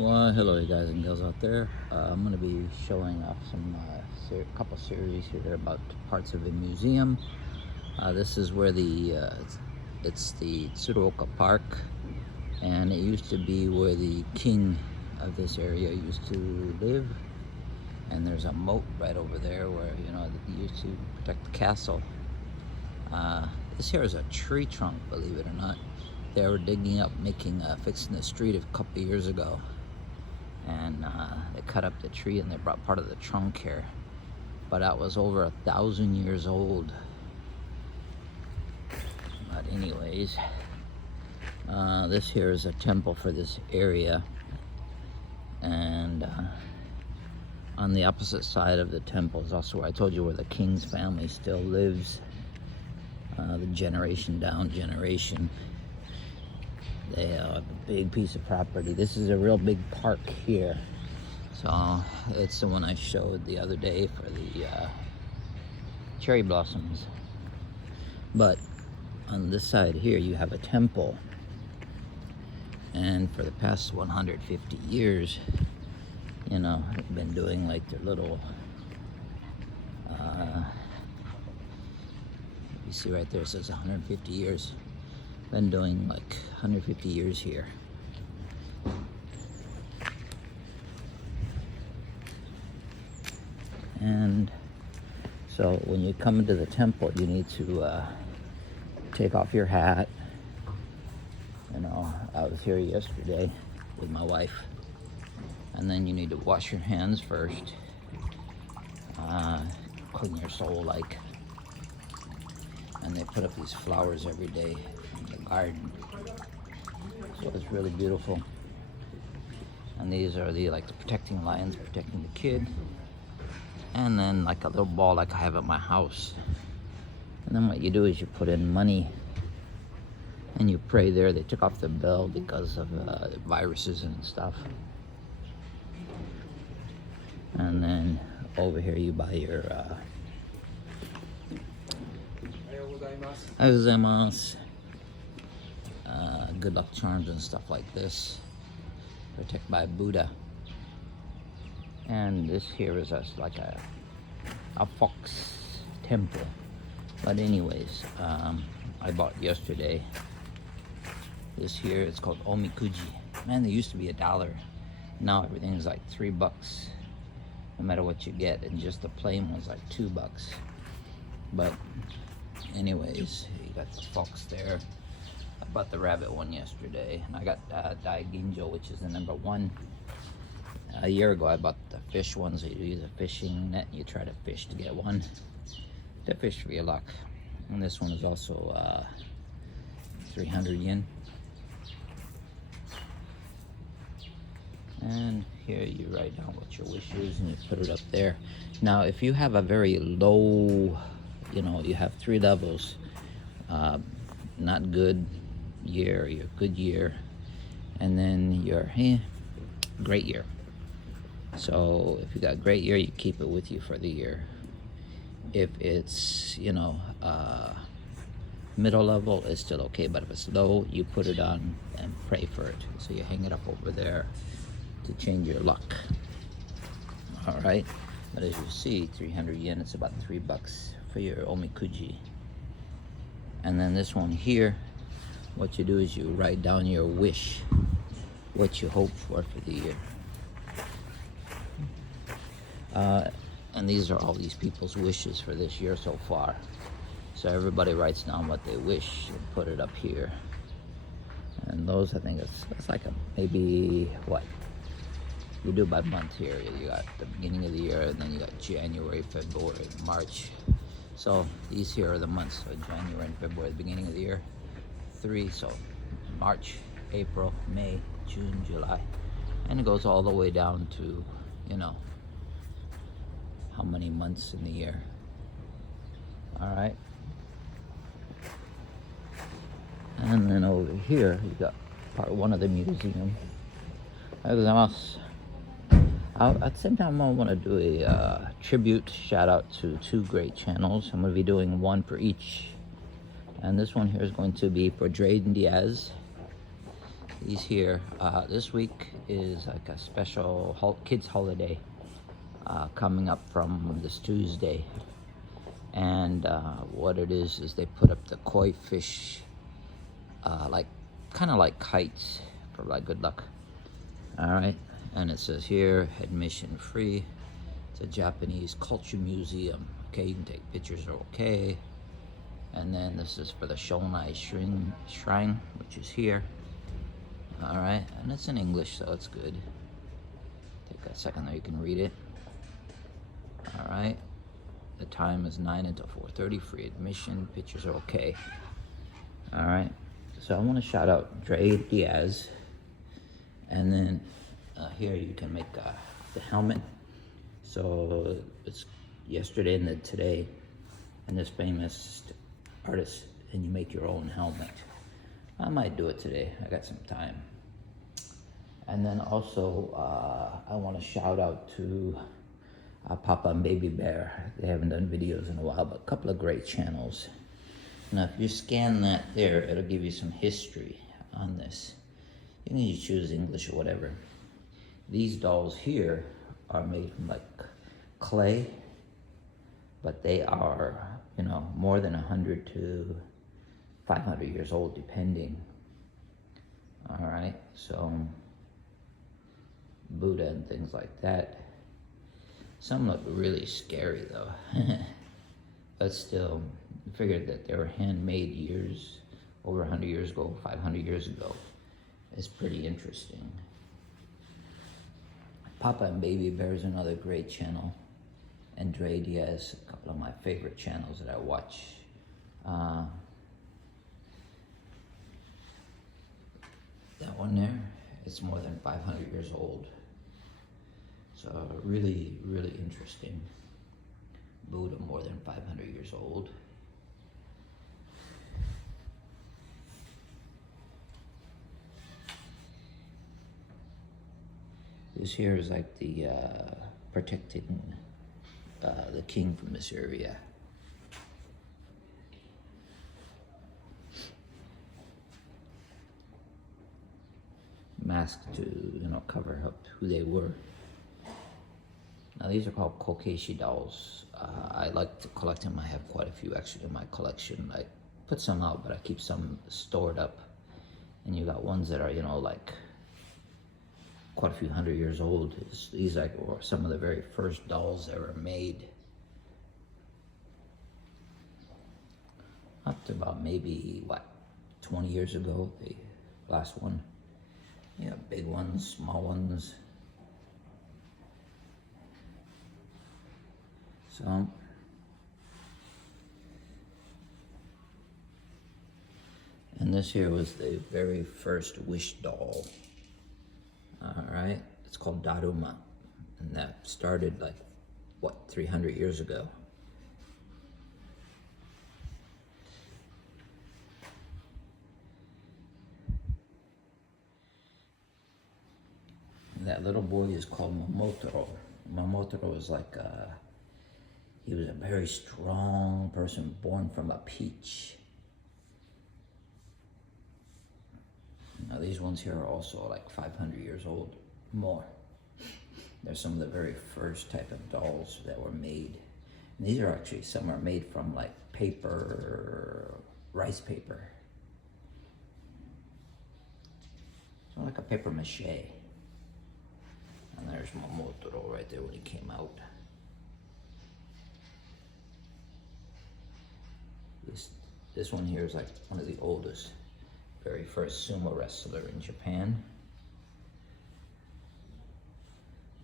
Well, hello, you guys and girls out there. I'm going to be showing off some couple series here about parts of a museum. This is where it's the Tsuruoka Park, and it used to be where the king of this area used to live. And there's a moat right over there where they used to protect the castle. This here is a tree trunk, believe it or not. They were digging up, fixing the street a couple years ago. And they cut up the tree and they brought part of the trunk here, but that was over 1,000 years old. But anyways, this here is a temple for this area, and on the opposite side of the temple is also where I told you where the king's family still lives. The generation down generation, they have a big piece of property. This is a real big park here. So it's the one I showed the other day for the cherry blossoms. But on this side here, you have a temple. And for the past 150 years, they've been doing like their little, you see right there, it says 150 years. Been doing like 150 years here. And so when you come into the temple, you need to take off your hat. I was here yesterday with my wife, and then you need to wash your hands first, clean your soul like. And they put up these flowers every day in the garden, so it's really beautiful. And these are the protecting lions, protecting the kid. And then like a little ball like I have at my house. And then what you do is you put in money and you pray there. They took off the bell because of viruses and stuff. And then over here you buy your good luck charms and stuff like this. Protect by Buddha. And this here is like a fox temple. But anyways, I bought yesterday. This here, it's called omikuji. Man, they used to be $1. Now everything's like $3, no matter what you get. And just the plain one's like $2. But anyways, you got the fox there. I bought the rabbit one yesterday, and I got Daiginjo, which is the #1. A year ago I bought the fish ones. So you use a fishing net and you try to fish to get one. To fish for your luck. And this one is also 300 yen. And here you write down what your wish is and you put it up there. Now if you have a very low, you have 3 levels, not good year, your good year, and then your great year. So if you got great year, you keep it with you for the year. If it's middle level, it's still okay, but if it's low, you put it on and pray for it. So you hang it up over there to change your luck. All right, but as you see, 300 yen, it's about $3 for your omikuji. And then this one here, what you do is you write down your wish, what you hope for the year. And these are all these people's wishes for this year so far. So everybody writes down what they wish and put it up here. And those, I think it's like maybe what you do by month here. You got the beginning of the year, and then you got January, February, March. So these here are the months. So January and February, the beginning of the year. 3, so March, April, May, June, July, and it goes all the way down to how many months in the year. All right. And then over here you got part 1 of the museum. At the same time, I want to do a tribute shout out to 2 great channels. I'm going to be doing one for each, and this one here is going to be for Drayden Diaz, He's here. This week is like a special kids holiday coming up from this Tuesday. And what it is they put up the koi fish, like kind of like kites for like good luck. All right, and it says here admission free. It's a Japanese culture museum. Okay, you can take pictures, are okay. And then this is for the Shonai Shrine, which is here. All right, and it's in English, so it's good. Take a second there, you can read it. All right, the time is 9 until 4:30, free admission, pictures are okay. All right, so I want to shout out Dre Diaz, and then here you can make the helmet. So it's yesterday and then today, and this famous artist, and you make your own helmet. I might do it today, I got some time. And then also, I want to shout out to Papa and Baby Bear. They haven't done videos in a while, but a couple of great channels. Now, if you scan that there, it'll give you some history on this. You can just choose English or whatever. These dolls here are made from like clay, but they are, you know, more than 100 to 500 years old, depending. All right, so Buddha and things like that. Some look really scary though, but still, I figured that they were handmade over 100 years ago, 500 years ago. It's pretty interesting. Papa and Baby Bear is another great channel. And Dre Diaz, a couple of my favorite channels that I watch. That one there, it's more than 500 years old. So really, really interesting. Buddha, more than 500 years old. This here is like the protecting the king from this area. Mask to, you know, cover up who they were. Now these are called kokeshi dolls. I like to collect them. I have quite a few actually in my collection. I put some out, but I keep some stored up. And you got ones that are, you know, like quite a few 100 years old. These like were some of the very first dolls that were made. Up to about maybe, what, 20 years ago, the last one. Yeah, big ones, small ones. So, and this here was the very first wish doll. All right, it's called Daruma, and that started like, what, 300 years ago. And that little boy is called Momotaro. Momotaro is like he was a very strong person born from a peach. Now these ones here are also like 500 years old, more. They're some of the very first type of dolls that were made. And these are actually, some are made from like paper, rice paper. So like a paper mache. And there's Momotaro right there when he came out. This one here is like one of the oldest, very first sumo wrestler in Japan.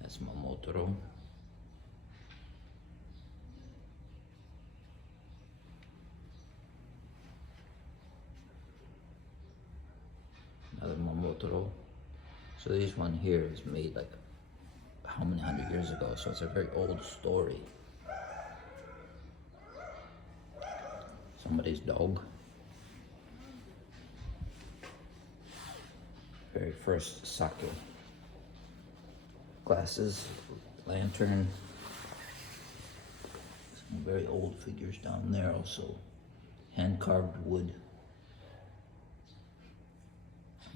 That's Momotaro. Another Momotaro. So this one here is made like how many 100 years ago, so it's a very old story. Somebody's dog. Very first sake. Glasses, lantern. Some very old figures down there also. Hand carved wood.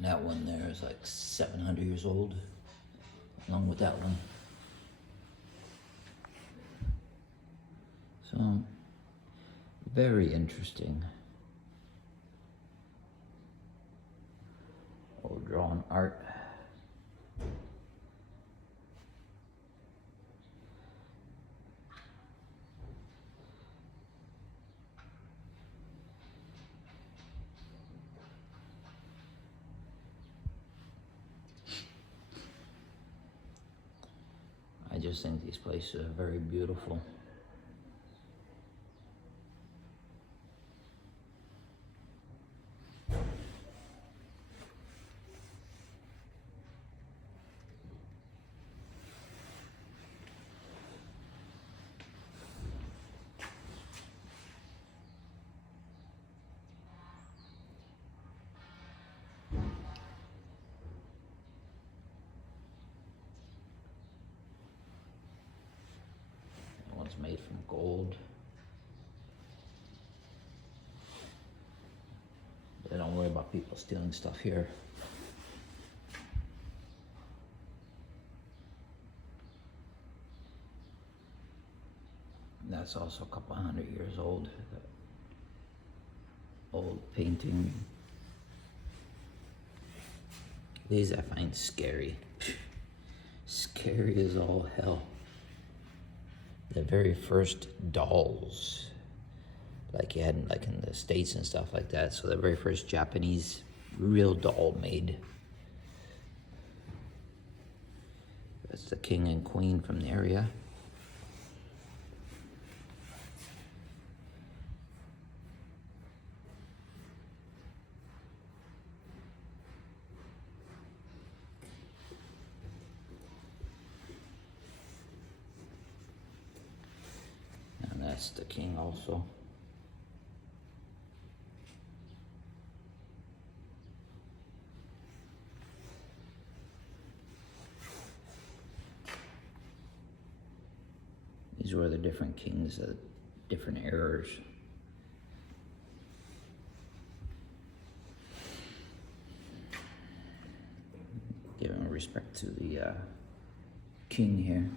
And that one there is like 700 years old, along with that one. So, very interesting. Old drawn art. I just think these places are very beautiful. One's made from gold. They don't worry about people stealing stuff here. That's also a couple hundred years old. Old painting. These I find scary. Scary as all hell. The very first dolls, like you had like in the States and stuff like that. So the very first Japanese real doll made. That's the king and queen from the area. And that's the king also. These were the different kings of different eras. Giving respect to the king here.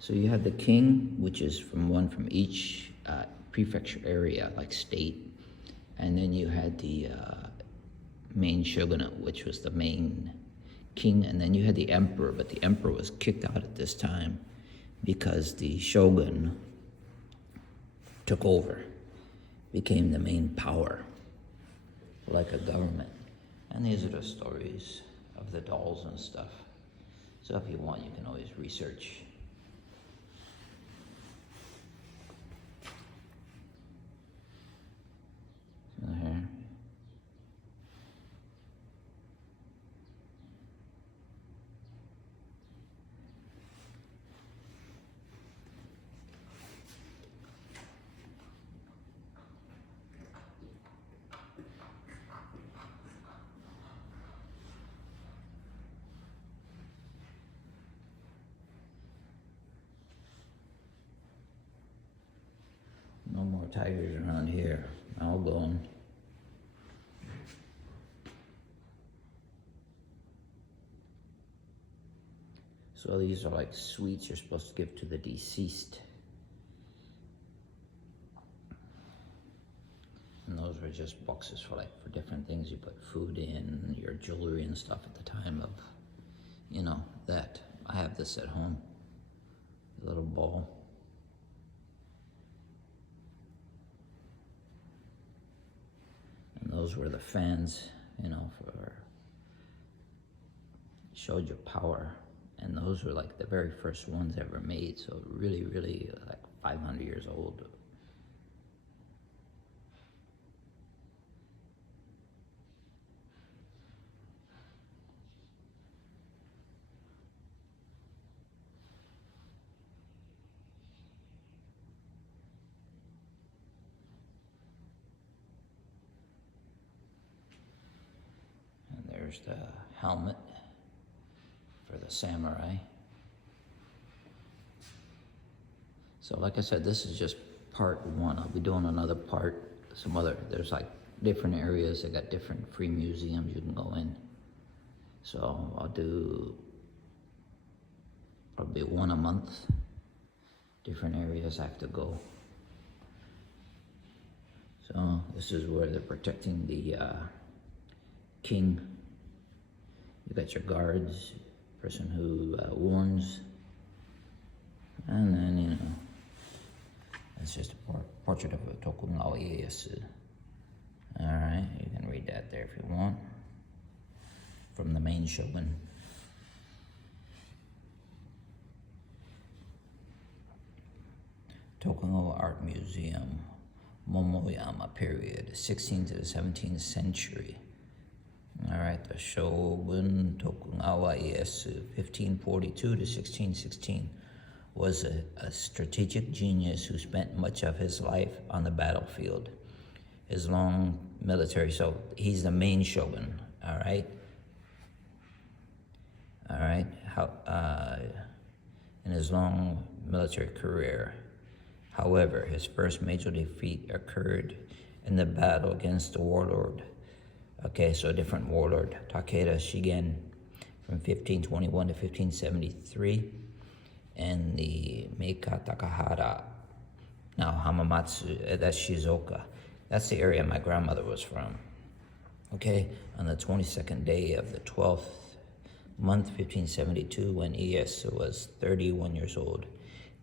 So you had the king, which is from each prefecture area, like state. And then you had the main shogunate, which was the main king. And then you had the emperor, but the emperor was kicked out at this time because the shogun took over, became the main power, like a government. And these are the stories of the dolls and stuff. So if you want, you can always research. So here. No more tigers around here. All gone. So these are like sweets you're supposed to give to the deceased. And those were just boxes for different things. You put food in, your jewelry and stuff at the time of, that. I have this at home, a little ball. And those were the fans, showed your power. And those were like the very first ones ever made. So really, really like 500 years old. And there's the helmet for the samurai. So like I said, this is just part one. I'll be doing another part, there's like different areas. They got different free museums you can go in. So I'll do probably one a month. Different areas I have to go. So this is where they're protecting the king. You got your guards, person who warns, and then, you know, it's just a portrait of a Tokugawa Ieyasu. Alright, you can read that there if you want. From the main shogun. Tokugawa Art Museum, Momoyama period, 16th to the 17th century. Alright, the Shogun Tokugawa Ieyasu, 1542 to 1616, was a strategic genius who spent much of his life on the battlefield. His long military, so he's the main shogun, alright? Alright, in his long military career. However, his first major defeat occurred in the battle against the warlord. Okay, so a different warlord, Takeda Shigen, from 1521 to 1573, and the Meika Takahara, now Hamamatsu, that's Shizuoka. That's the area my grandmother was from. Okay, on the 22nd day of the 12th month, 1572, when Ieyasu was 31 years old.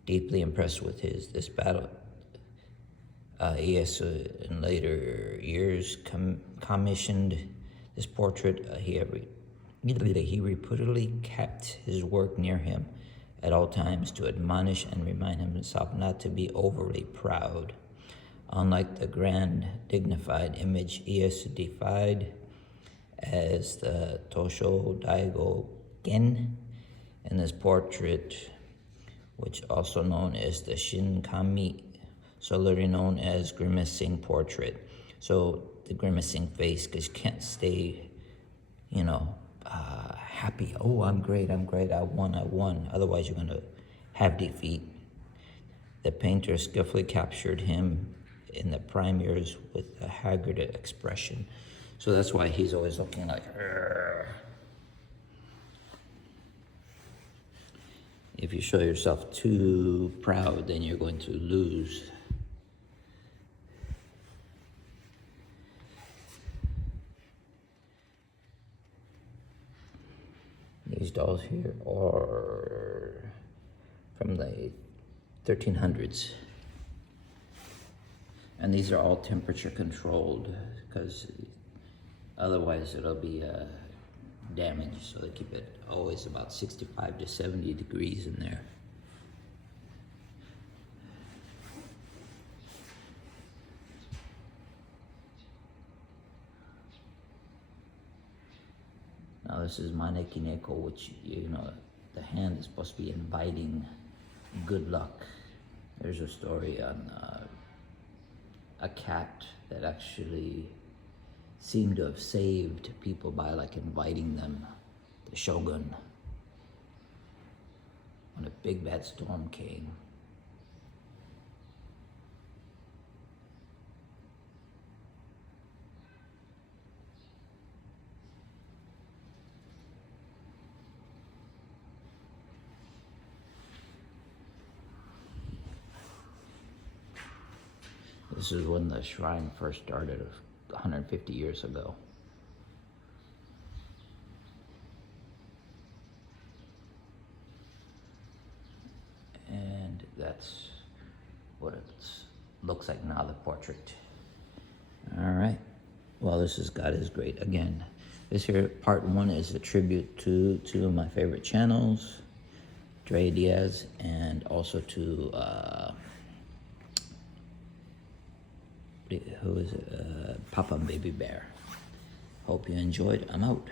Deeply impressed with this battle, Ieyasu in later years commissioned this portrait. He repeatedly kept his work near him at all times to admonish and remind himself not to be overly proud. Unlike the grand, dignified image Ieyasu defied as the Tosho Daigo Gen in this portrait, which also known as the Shinkami, so literally known as grimacing portrait. So the grimacing face, because you can't stay, you know, happy. Oh, I'm great, I won. Otherwise you're gonna have defeat. The painter skillfully captured him in the prime years with a haggard expression. So that's why he's always looking like, "Arr." If you show yourself too proud, then you're going to lose. These dolls here are from the 1300s. And these are all temperature controlled because otherwise it'll be damaged. So they keep it always about 65 to 70 degrees in there. Now this is Maneki Neko, which, you know, the hand is supposed to be inviting good luck. There's a story on a cat that actually seemed to have saved people by like inviting them, the shogun, when a big bad storm came. This is when the shrine first started 150 years ago. And that's what it looks like now, the portrait. All right. Well, this is God is Great. Again, this here, part one, is a tribute to two of my favorite channels, Dre Diaz, and also to who is it? Papa and Baby Bear. Hope you enjoyed. I'm out.